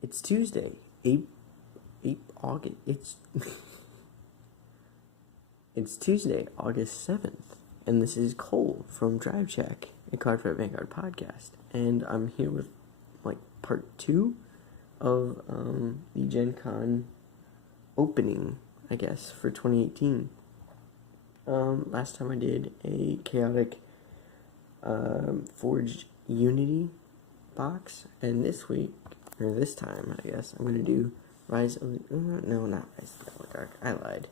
It's Tuesday, 8 August. It's Tuesday, August 7th, and this is Cole from Drive Check, a Card for Vanguard podcast, and I'm here with part 2 of the GenCon opening, I guess, for 2018. Last time I did a chaotic Forged Unity box, and this time, I guess, I'm gonna do Rise of the, no, not Rise of the Oligarch, I lied.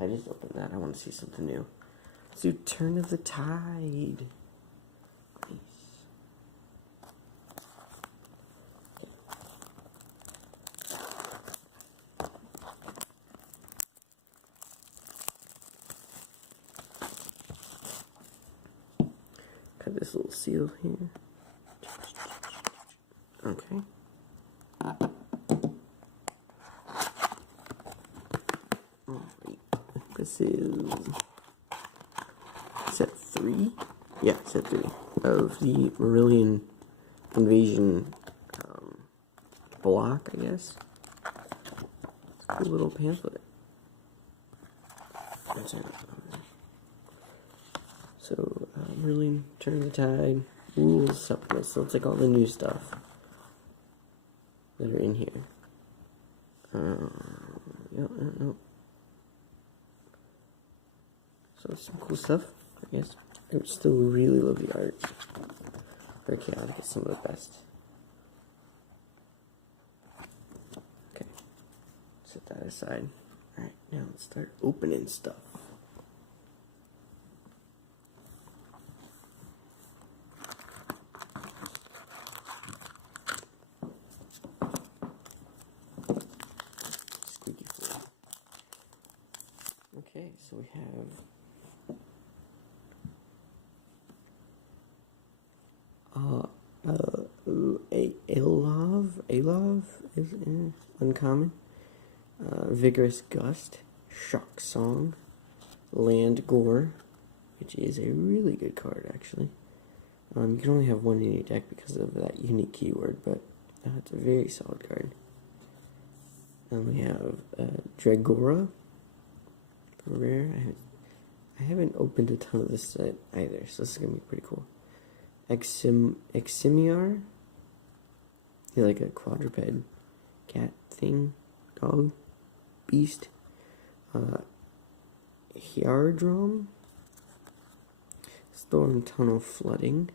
I just opened that, I want to see something new. Let's do Turn of the Tide. Nice. Cut this little seal here. Okay. Alright. This is set 3? Yeah, set 3 of the Marillion Invasion block, I guess. It's a cool little pamphlet. So, Marillion, Turn of the Tide, rules, supplements. So it's like all the new stuff that are in here. No. So it's some cool stuff, I guess. I still really love the art. Very chaotic, it's some of the best. Okay, set that aside. Alright, now let's start opening stuff. Squeaky floor. Okay, so we have Alov is uncommon. Vigorous Gust, Shock Song, Land Gore, which is a really good card actually. You can only have one in your deck because of that unique keyword, but it's a very solid card. And we have Dragora, rare. I haven't opened a ton of this set either, so this is gonna be pretty cool. Eximiar, he's like a quadruped cat thing, dog, beast. Hyarodrome, Storm Tunnel Flooding,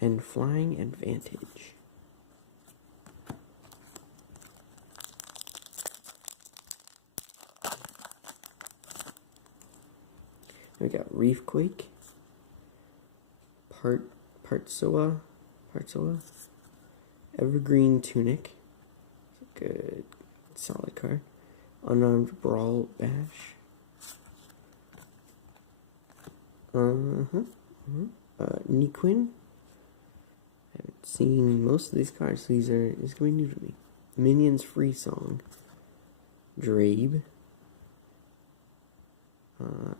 and Flying Advantage. We got Reefquake, Partsoa, Evergreen Tunic, good, solid card. Unarmed Brawl Bash. Nequin. I haven't seen most of these cards, so this is gonna be new to me. Minions Free Song. Drabe.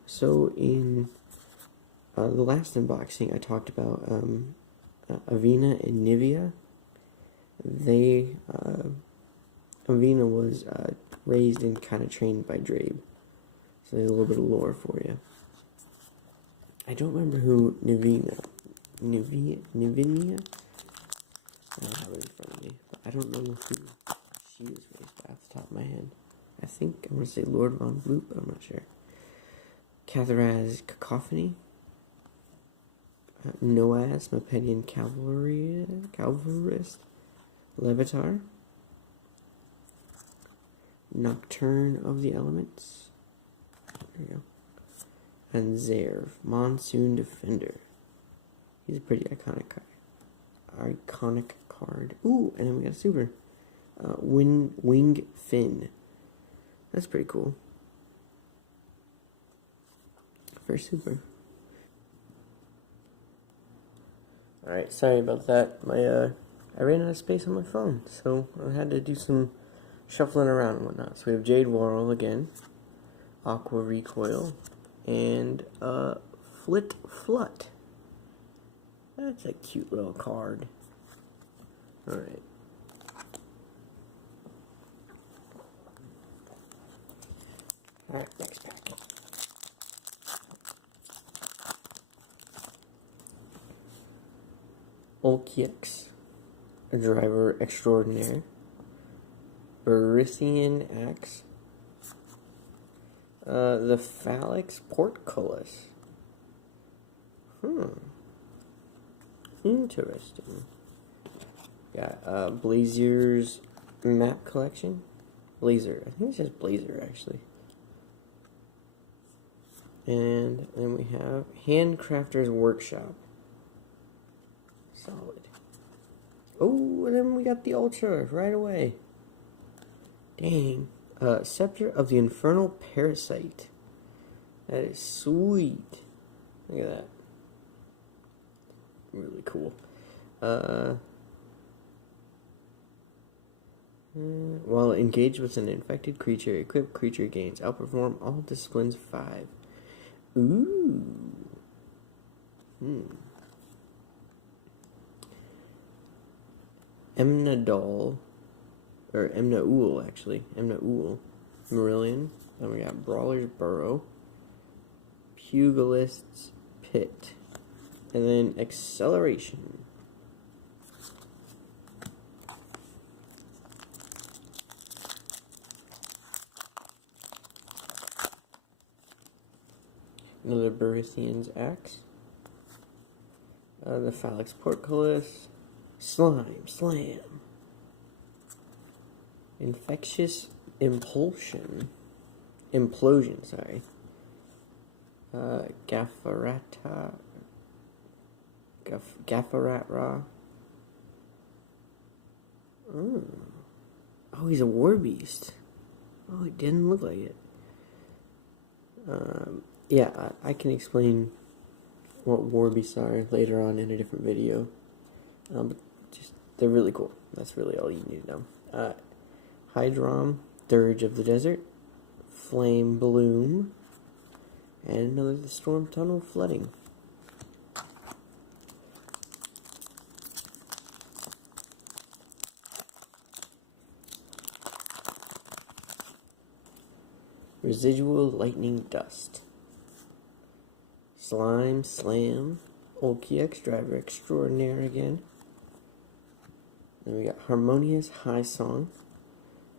So in the last unboxing, I talked about Avina and Nivea. Avina was raised and kind of trained by Drabe. So there's a little bit of lore for you. I don't remember who Nivinia. I don't have it in front of me, but I don't know who she was raised by off the top of my head. I think I want to say Lord Von Bloop, but I'm not sure. Catharaz Cacophony. Noaz, Mepedian Cavalrist. Levitar. Nocturne of the Elements. There we go. And Zerv, Monsoon Defender. He's a pretty iconic card. Ooh, and then we got a super. Wing Fin. That's pretty cool. First super. Alright, sorry about that. I ran out of space on my phone, so I had to do some shuffling around and whatnot. So we have Jade Warrel again, Aqua Recoil, and Flit. That's a cute little card. Alright. Alright, next pack. Olkiex, a driver extraordinaire. Berisian Axe. The Phalanx Portcullis. Interesting. Got Blazer's map collection. Blazer. I think it says Blazer actually. And then we have Handcrafter's Workshop. Solid. Oh, and then we got the Ultra right away. Dang. Scepter of the Infernal Parasite. That is sweet. Look at that. Really cool. While engaged with an infected creature, equipped creature gains outperform all disciplines 5. Ooh. Emnadol, or Emnaul actually, Emnaul, Marillion. Then we got Brawler's Burrow, Pugilist's Pit, and then Acceleration. Another Berisian's Axe. The Phalanx Portcullis. Slime Slam. Infectious Implosion, sorry. Gaffaratra. Oh, he's a war beast. Oh, it didn't look like it. Yeah, I can explain what war beasts are later on in a different video. But just, they're really cool. That's really all you need to know. Hydrom, Dirge of the Desert, Flame Bloom, and another Storm Tunnel Flooding. Residual Lightning Dust. Slime Slam, Olkiex, Driver Extraordinaire again. Then we got Harmonious High Song,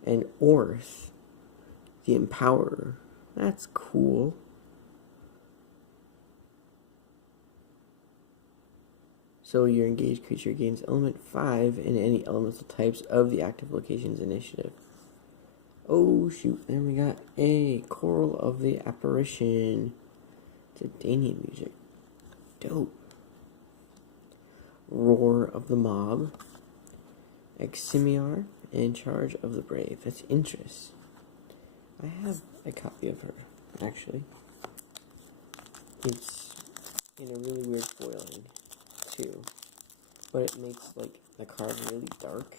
and Orth, the Empowerer. That's cool. So your engaged creature gains element 5 in any elemental types of the active location's initiative. Oh shoot, and we got a Choral of the Apparition. It's a Danian music. Dope. Roar of the Mob. Eximiar, In Charge of the Brave. That's Interest. I have a copy of her, actually. It's in a really weird foiling, too. But it makes, like, the card really dark.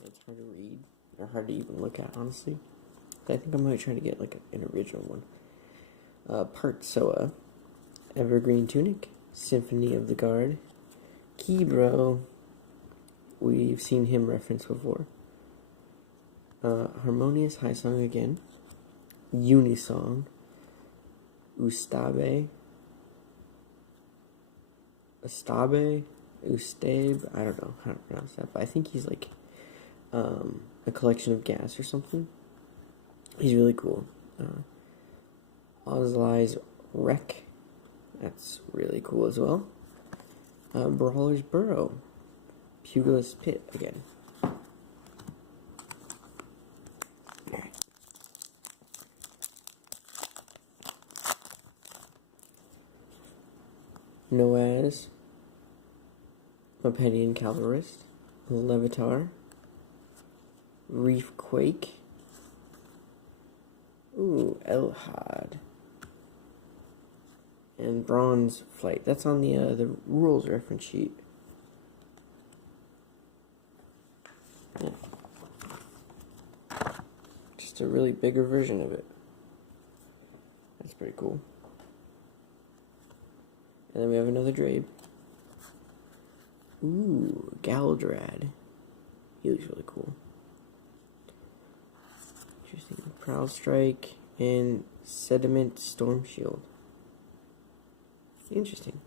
And it's hard to read, or hard to even look at, honestly. But I think I might try to get, like, an original one. Part Soa, Evergreen Tunic, Symphony of the Guard, Keybro, we've seen him referenced before, Harmonious High Song again, Unisong, Ustabe, Ustabe, I don't know how to pronounce that, but I think he's like a collection of gas or something. He's really cool. Ozlai's Wreck, that's really cool as well. Brawler's Burrow, Pugilist's Pit again. Alright. Noaz, Mapedian Cavalrist, Levitar, Reef Quake, Elhad, and Bronze Flight. That's on the rules reference sheet. Yeah. Just a really bigger version of it. That's pretty cool. And then we have another Drabe. Galdrad. He looks really cool. Interesting. Prowl Strike, and Sediment Storm Shield. Interesting.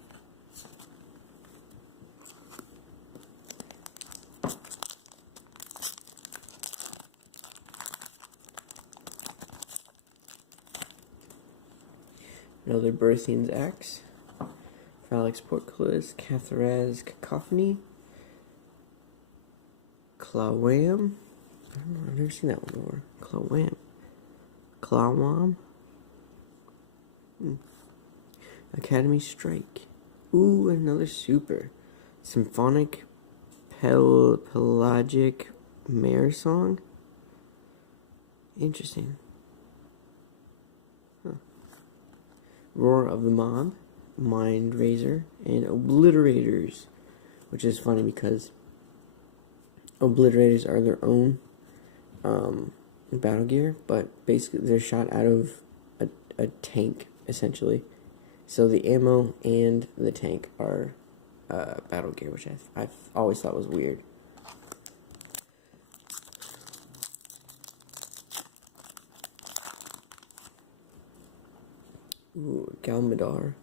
Another Berthian's Axe, Phalanx Portcullis, Catharaz Cacophony, Clawam. I don't know, I've never seen that one before. Clawam. Academy Strike. Ooh, another super. Symphonic Pelagic Mare Song. Interesting. Roar of the Mob, Mind Razor, and Obliterators, which is funny because Obliterators are their own battle gear, but basically they're shot out of a tank, essentially. So the ammo and the tank are battle gear, which I've always thought was weird. Ooh, Galmadar,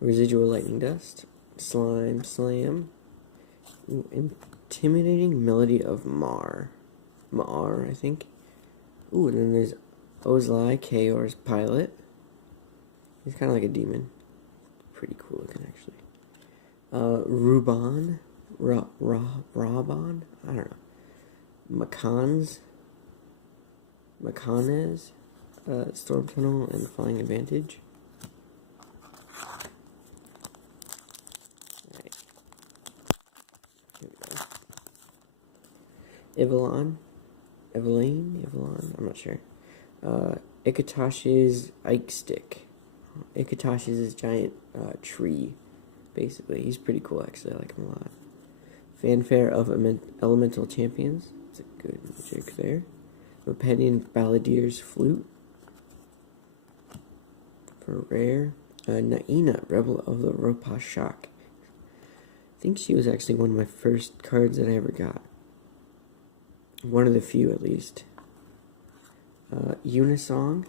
Residual Lightning Dust, Slime Slam, ooh, Intimidating Melody of Ma'ar, I think. Ooh, and then there's Ozlai, Kaor's Pilot. He's kind of like a demon. Pretty cool looking, actually. Ruban, Raban, I don't know. Macanez, Storm Tunnel, and Flying Advantage. Alright. Here we go. Evelyn, I'm not sure. Ikatosh's Ike Stick. Ikatosh's is giant tree, basically. He's pretty cool, actually. I like him a lot. Fanfare of Elemental Champions. It's a good magic there. Repedian Balladier's Flute. For rare. Naina, Rebel of the Ropa Shock. I think she was actually one of my first cards that I ever got. One of the few, at least. Unisong.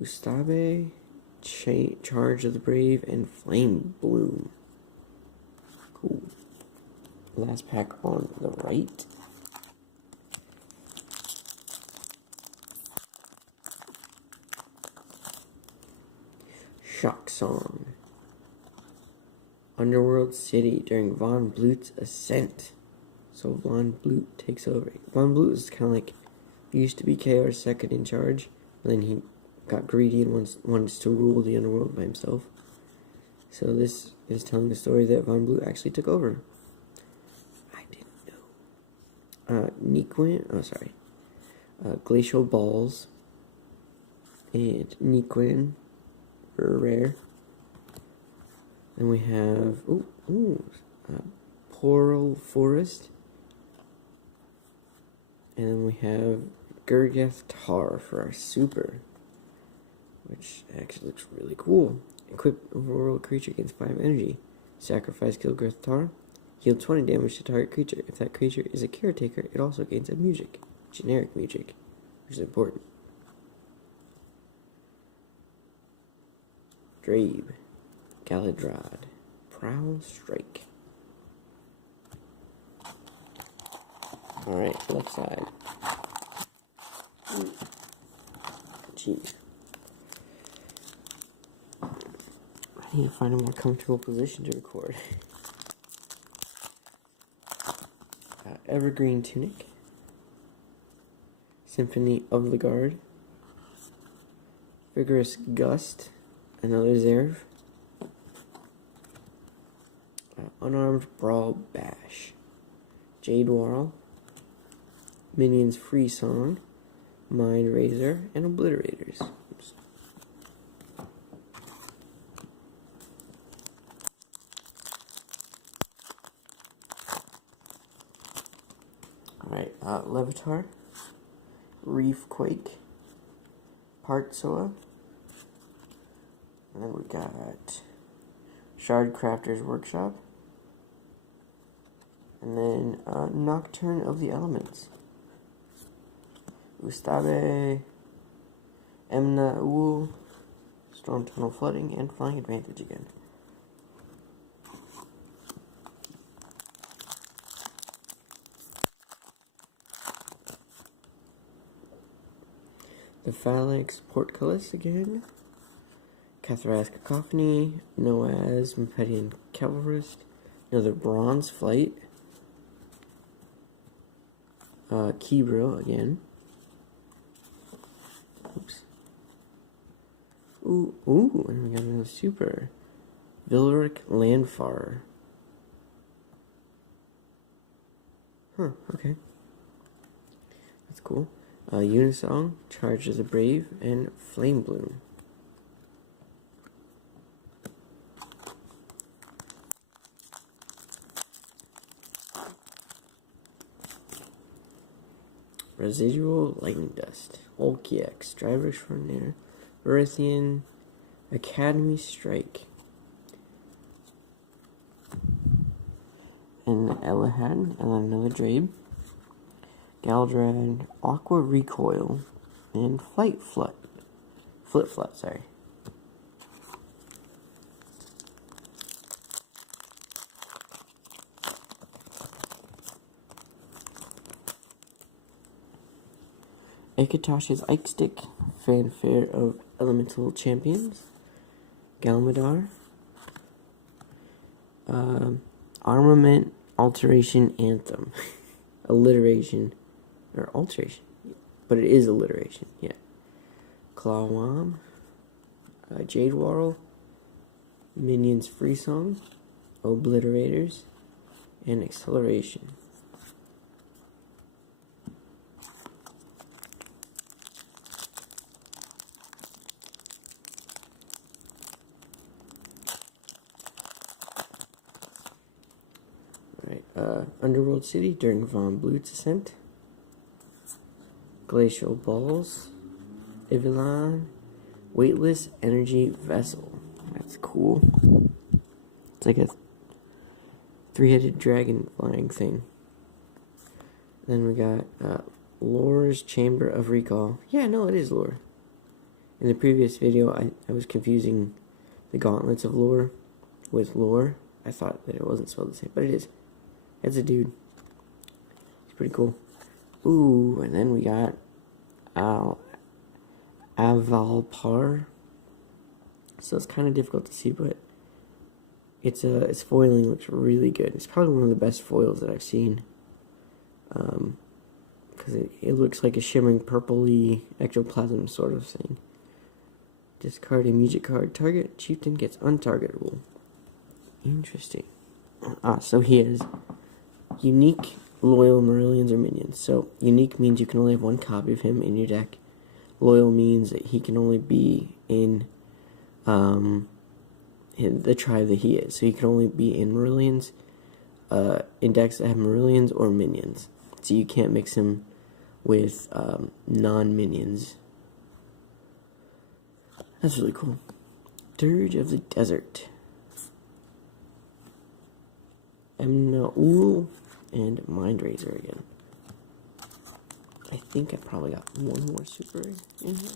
Ustabe, Charge of the Brave, and Flame Bloom. Cool. Last pack on the right. Shock Song. Underworld City during Von Blut's ascent. So Von Blut takes over. Von Blut is kind of like, used to be KR's second in charge, and then he got greedy and wants to rule the underworld by himself. So this is telling the story that Von Blut actually took over. I didn't know. Glacial Balls and Nequin are rare. Then we have Poral Forest, and then we have Gurgath Tar for our super, which actually looks really cool. Equip overworld creature gains 5 energy. Sacrifice Gilgirth Tar. Heal 20 damage to target creature. If that creature is a caretaker, it also gains a generic music, which is important. Drabe, Galadrad, Prowl Strike. Alright, left side. Jeez. I need to find a more comfortable position to record. Evergreen Tunic. Symphony of the Guard. Vigorous Gust. Another Zerv. Unarmed Brawl Bash. Jade Wall. Minions Free Song. Mind Razor. And Obliterators. Oops. Alright, Levitar. Reef Quake. Partzilla. And then we got Shard Crafter's Workshop. And then Nocturne of the Elements. Ustabe, Emna Storm Tunnel Flooding, and Flying Advantage again. The Phalanx Portcullis again. Cathras Cacophony, Noaz, Mepedian Cavalrist, another Bronze Flight, Kebro again. Oops. Ooh, and we got another super. Vilric Landfarer. Huh, okay. That's cool. Unisong, Charge as a Brave, and Flame Bloom. Residual Lightning Dust, Olkiex, Driver Extraordinaire, Earthian, Academy Strike, and Elahad, and then another Drabe, Galdrad, Aqua Recoil, and Flip Flut, sorry. Akatosh's Ike Stick, Fanfare of Elemental Champions, Galmadar, Armament Alteration Anthem, Alliteration, or Alteration, but it is alliteration, yeah. Clawwam, Jade Warrel, Minions Free Song, Obliterators, and Acceleration. Underworld City during Von Blut's Ascent, Glacial Balls, Ivilon, Weightless Energy Vessel. That's cool. It's like a three-headed dragon flying thing. Then we got Lore's Chamber of Recall. Yeah, no, it is Lore. In the previous video, I was confusing the Gauntlets of Lore with Lore. I thought that it wasn't spelled the same, but it is. It's a dude. He's pretty cool. Ooh, and then we got Avalpar. So it's kind of difficult to see, but its foiling looks really good. It's probably one of the best foils that I've seen. Because it looks like a shimmering purpley ectoplasm sort of thing. Discard a music card. Target chieftain gets untargetable. Interesting. So he has unique loyal Marillions or minions. So unique means you can only have one copy of him in your deck. Loyal means that he can only be in the tribe that he is. So he can only be in Marillions, in decks that have Marillions or minions. So you can't mix him with non-minions. That's really cool. Dirge of the Desert. Emnaul and Mindrazor again. I think I probably got one more super in here.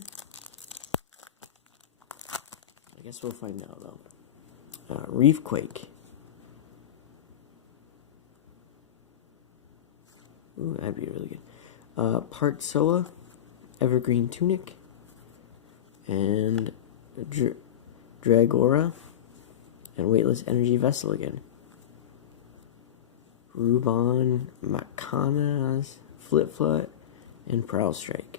I guess we'll find out though. Reefquake. Ooh, that'd be really good. Part Soa, Evergreen Tunic, and Dragora, and Weightless Energy Vessel again. Ruban, Macanas, Flip Flut, and Prowl Strike.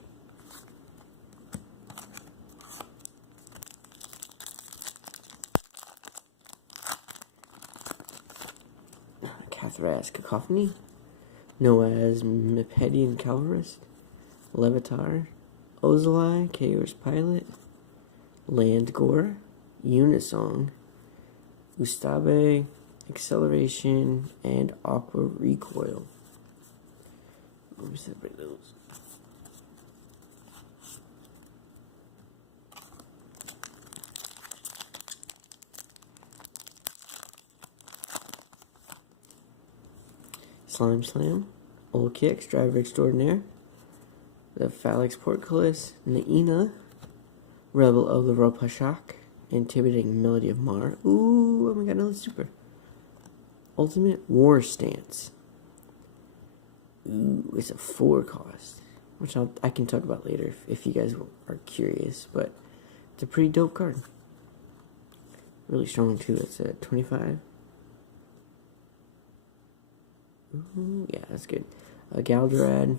Cathras Cacophony, Noaz Mepedian Cavalrist, Levitar, Ozilai, Chaos Pilot, Landgore, Unisong, Ustabe, Acceleration, and Aqua Recoil. Let me separate those. Slime Slam, Olkiex, Driver Extraordinaire, the Phalanx Portcullis, Naina, Rebel of the Ropashak, Intimidating Melody of Mar. Ooh, oh my god, another super. Ultimate War Stance. Ooh, it's a 4 cost, which I can talk about later if you guys are curious, but it's a pretty dope card. Really strong too. It's at 25. Ooh, yeah, that's good. Galdrad,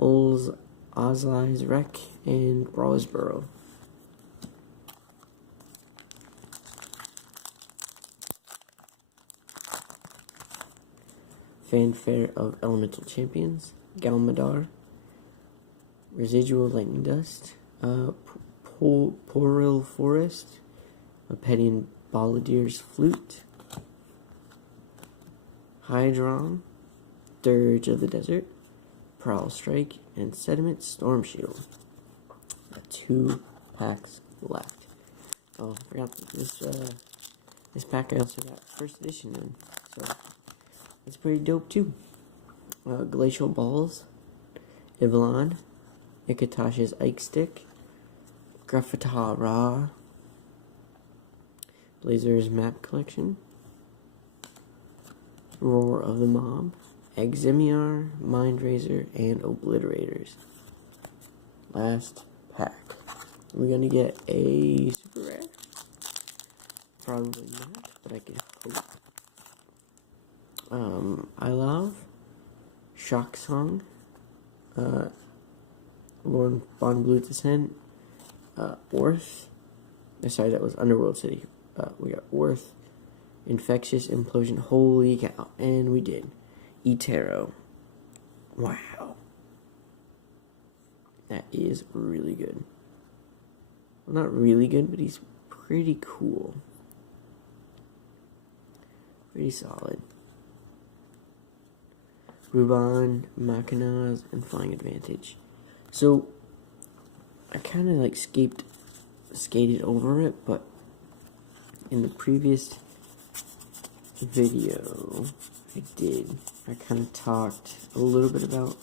Ozlai's Wreck, and Rawsboro. Fanfare of Elemental Champions, Galmadar, Residual Lightning Dust, Poril Forest, Opedian Balladeer's Flute, Hydron, Dirge of the Desert, Prowl Strike, and Sediment Storm Shield. Got 2 packs left. Oh, I forgot this pack I also got first edition in, so it's pretty dope too. Glacial Balls, Ivlan, Ikatash's Ike Stick, Graffatara, Blazer's Map Collection, Roar of the Mob, Eximiar, Mindrazor, and Obliterators. Last pack. We're gonna get a super rare. Probably not, but I can hope. I love Shock Song, Lord Von Blue Descent, Orth. Sorry, that was Underworld City. We got Orth, Infectious Implosion. Holy cow! And we did Etero. Wow, that is really good. Well, not really good, but he's pretty cool. Pretty solid. Ruban, Machinas, and Flying Advantage. So, I kind of like skated over it, but in the previous video I kind of talked a little bit about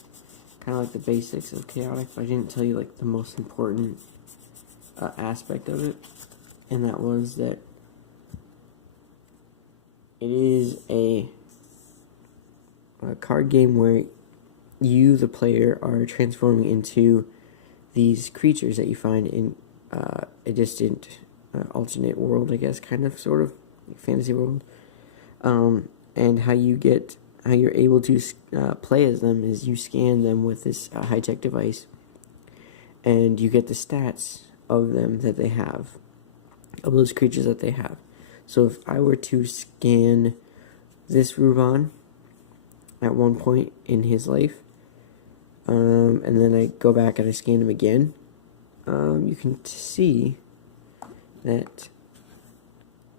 kind of like the basics of Chaotic, but I didn't tell you like the most important aspect of it, and that was that it is a card game where you, the player, are transforming into these creatures that you find in a distant alternate world, I guess, kind of, sort of, like fantasy world. And how you're able to play as them is you scan them with this high-tech device, and you get the stats of them that they have, of those creatures that they have. So if I were to scan this Ruban at one point in his life, and then I go back and I scan him again, you can see that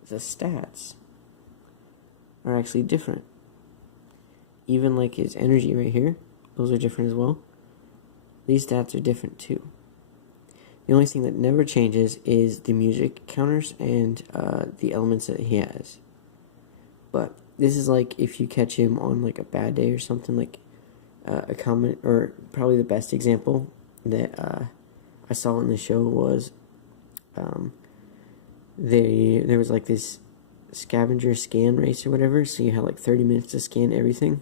the stats are actually different. Even like his energy right here, those are different as well. These stats are different too. The only thing that never changes is the music counters and the elements that he has. But this is like if you catch him on like a bad day or something, like a common, or probably the best example that I saw in the show was there was like this scavenger scan race or whatever, so you had like 30 minutes to scan everything,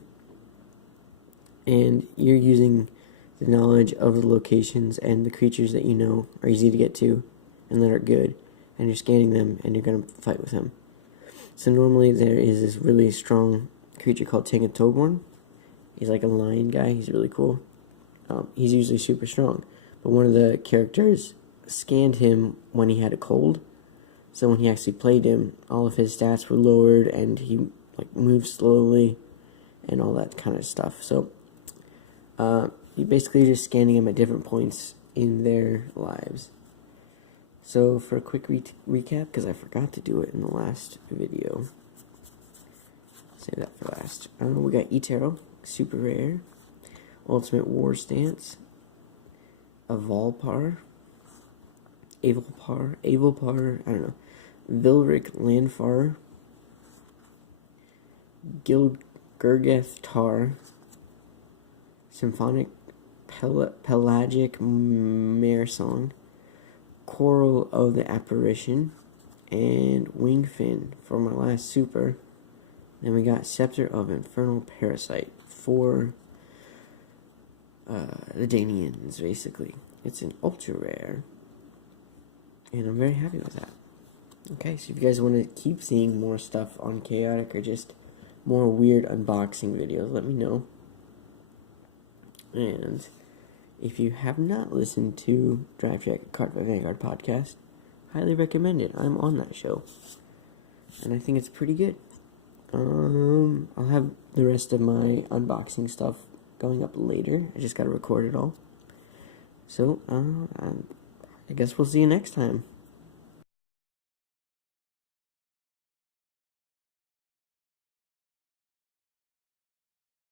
and you're using the knowledge of the locations and the creatures that you know are easy to get to and that are good, and you're scanning them and you're going to fight with them. So normally there is this really strong creature called Tinga Toborn. He's like a lion guy. He's really cool. He's usually super strong, but one of the characters scanned him when he had a cold. So when he actually played him, all of his stats were lowered, and he like moved slowly, and all that kind of stuff. So you basically just scanning him at different points in their lives. So for a quick recap, because I forgot to do it in the last video, save that for last. We got Etero, super rare, Ultimate War Stance, Avolpar, I don't know, Vilric Landfar, Gilgurgeth Tar, Symphonic Pelagic Mare Song, Coral of the Apparition, and Wingfin for my last super. Then we got Scepter of Infernal Parasite for the Danians, basically. It's an ultra rare, and I'm very happy with that. Okay, so if you guys want to keep seeing more stuff on Chaotic or just more weird unboxing videos, let me know. And if you have not listened to Drive Check Card by Vanguard podcast, highly recommend it. I'm on that show, and I think it's pretty good. I'll have the rest of my unboxing stuff going up later. I just gotta record it all. So, I guess we'll see you next time.